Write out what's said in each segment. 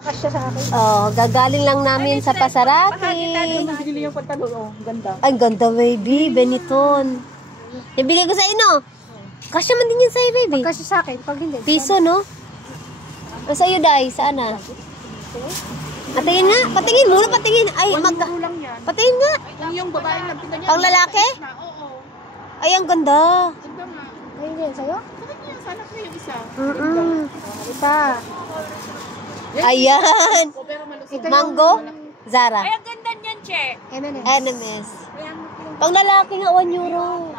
Kasya sa akin. Oh, gagaling lang namin sa Pasaraki. Bili yung pantalon, oh, ganda. Ay, ganda, baby. Benetton. Ibigay ko sa inyo. Kasya man din yun sa'yo, baby. Kasya sa akin, pag hindi. Piso, no? O sa'yo, Day. Saan na? Patingin nga. Patingin muna, patingin. Ay, lang yan. patingin nga. Yung babae lang pinanya. Pang lalaki? Oo. Ay, ang ganda. Ganda nga. Ayun yan, sa'yo? Sana ko yung isa. Isa. Ayan. Mango. Zara. Ay, ang ganda niyan, Che. NMS. Pang lalaki nga, 1 euro.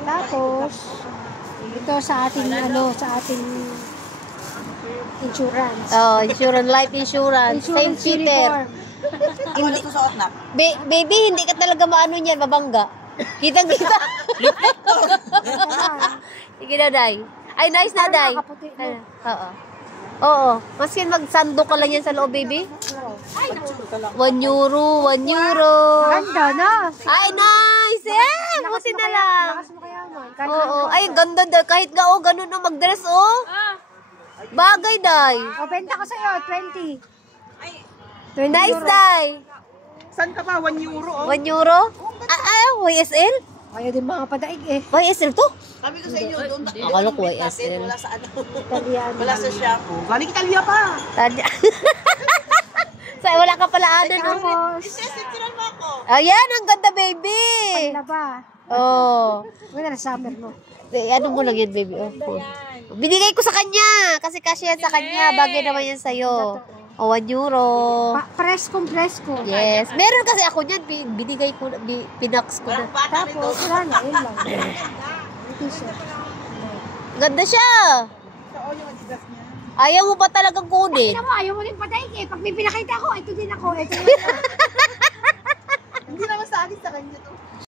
Tapos, ito sa ating, sa ating insurance. Oh, insurance, life insurance. St. Peter. Hindi ko suot na. Baby, hindi ka talaga maano niyan, mabangga. Kitang-kita. Sige na, Day. Ay, nice na, Day. Oo. Oo. Maskin magsando ka lang yan sa loob, baby. 1 euro, 1 euro. Ganda na. Ay, nice! Eh, buti na lang. Lakas mo kaya mo. Oo. Ay, ganda, Day. Kahit nga, oh, ganun, oh, mag-dress, oh. Bagay, Day. O, benta ko sa'yo, 20. Nice, Day. Saan ka pa? 1 euro, oh. 1 euro? YSL? Ayaw din mga padaig eh. YSL to? Sabi ko sa inyo, doon Akala ko YSL. wala sa ano. Italiano. Wala sa shampoo. Galing Italia pa. Tadya. Wala ka pala ano, no? Tapos, Sisiran mo ako. Ayan, ang ganda, baby. laba. Oh. Wala na summer mo. Ano mo lang yan, baby? Oh. Binigay ko sa kanya. Kasi kasya yan sa kanya. Bagay naman yan sa'yo. O, 1 euro. Presko. Yes. Meron kasi ako niyan. Binigay ko, pinax ko na. Tapos, wala na, yun lang. T-shirt. Ganda siya. Ayaw mo pa talagang kunin? Alam mo, ayaw mo din padaig eh. Pag may pinakita ko, ito din ako. Ito din ako. Hindi naman sa akin sa kanya to.